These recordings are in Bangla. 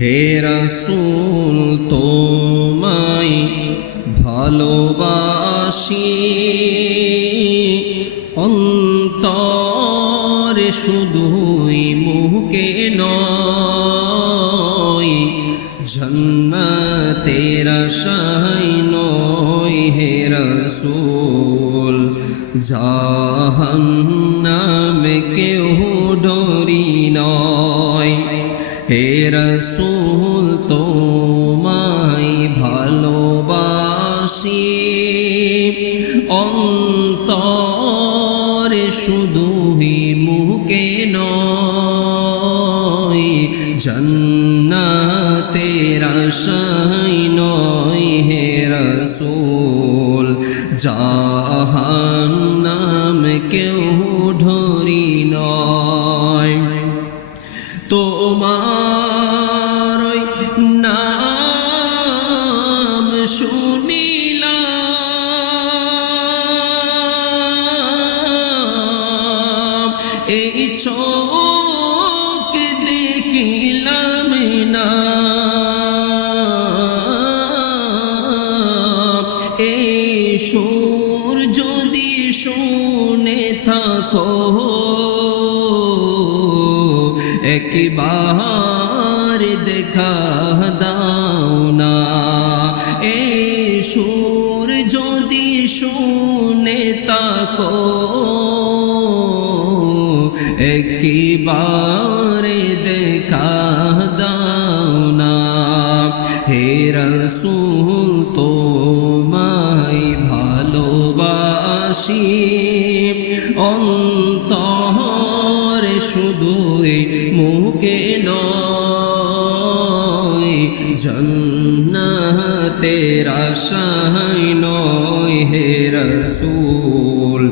হে রাসূল তোমায় ভালোবাসি, অন্তরে শুধুই মুখে নয়, জান্নাতের আশায় নয় হে রাসূল, জাহান্নামে কেউ ডরি নয়। হে রাসূল তোমায় ভালোবাসি, অন্তরে শুধুই মুখে নয়, জান্নাতের আশায় নয় হে রাসূল, জাহান্নামে কেউ ডরি নয়। তোমার নাম শুনিলাম, এই চোখ দেখিলাম না, এই সুর যদি শুনে থাকো একবার দেখা দাও না, এই সুর যদি শুনে থাকো একবার দেখা দাও না। হে রাসূল তোমায় ভালোবাসি, অন্তরে শুধুই মুখে নয়, জান্নাতের আশায় নয় হে রাসূল,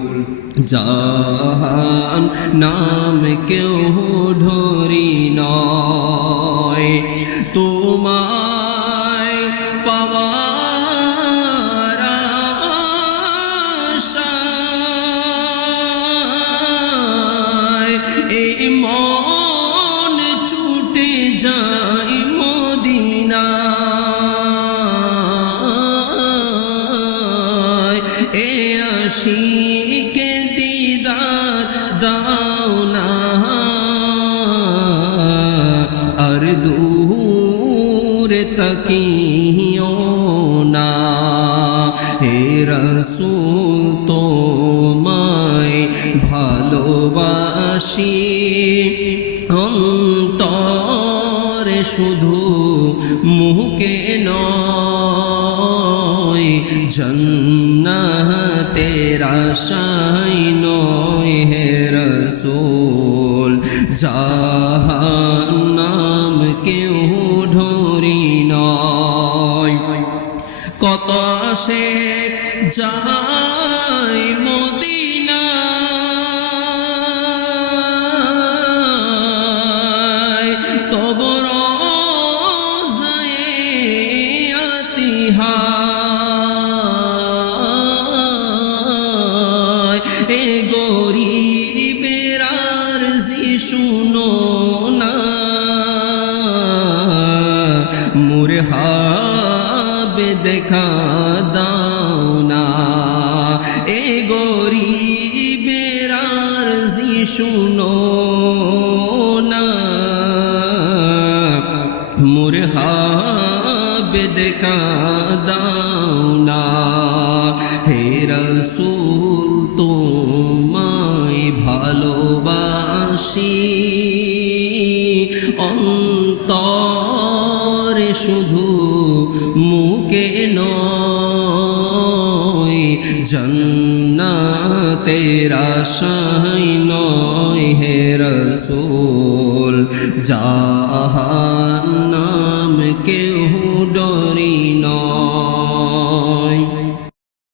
জাহান্নাম কেউ ডরি নয়। তোমায় পাওয়ার আশায় এই মন ছুটে যায় মদিনায়, এ আশিকে দিদার দাও না, আর দূরে তাকিও না। হে রাসূল তোমায় ভালোবাসি, অন্তরে শুধু মুখে নয়, জান্নাতের আশায় নয় হে রাসূল, জাহান্নাম কেউ ডরি নয়। কত আশিক যায় মদিনায়, তবু রওজায়ে আতিহায়, এ গরীবের আরজি শুনো না, মুরহাবে দেখা দাও না, এ গরীবের আরজি শুনো না, মুরহাবে দেখা দাও না। হে রাসূল তোমায় ভালোবাসি, অন্তরে শুধু মুখে নয়, জান্নাতের আশায় নয় হে রাসূল, জাহান্নাম কেউ